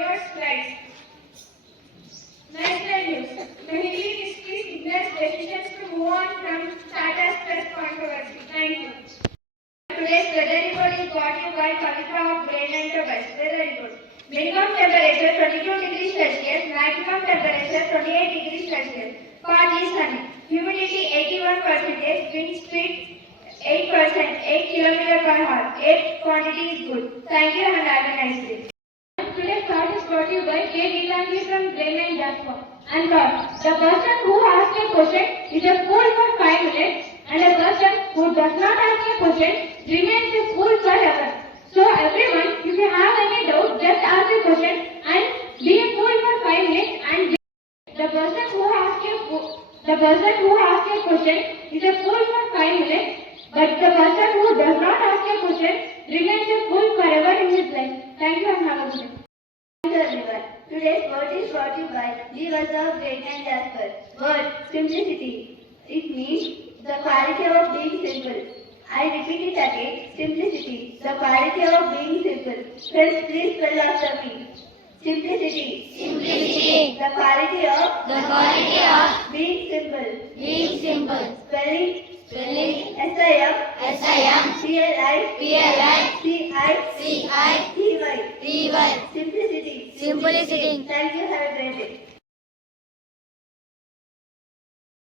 universe flies. National news. Mahili history signals decisions to move on from Tata's press controversy. Thank you. Today's weather report is brought to you by Pavitra of Grade-IX Topaz. Weather report. Minimum temperature 22 degrees Celsius, maximum temperature 28 degrees Celsius. Partly sunny. Humidity 81%, wind speed 8%, 8 km per hour. Air quantity is good. Thank you and have a nice day. Today's thought is brought to you by Grade-IX from Grade-IX Topaz. And thought, the person who asks a question is a fool for 5 minutes, and a person who does not ask a question remains a fool forever. So everyone, if you have any doubt, just ask a question and be a fool for 5 minutes. And the person who asks a question is a fool for 5 minutes, but the person who does not ask a question remains a fool forever in his life. Thank you and have a good day. Hello everyone. Today's word is brought to you by Leaders of Grade-IX Topaz. Word simplicity. It means the quality of being simple. I repeat it again. Simplicity. The quality of being simple. Friends, please spell after me. Simplicity. Simplicity. The quality of being simple. Being simple. Spelling. Spelling. S-I-M. S-I-M. C-L-I. P-L-I. C-I. C-I. T-Y. T-Y. Simplicity. Simplicity. Thank you. Have a great day.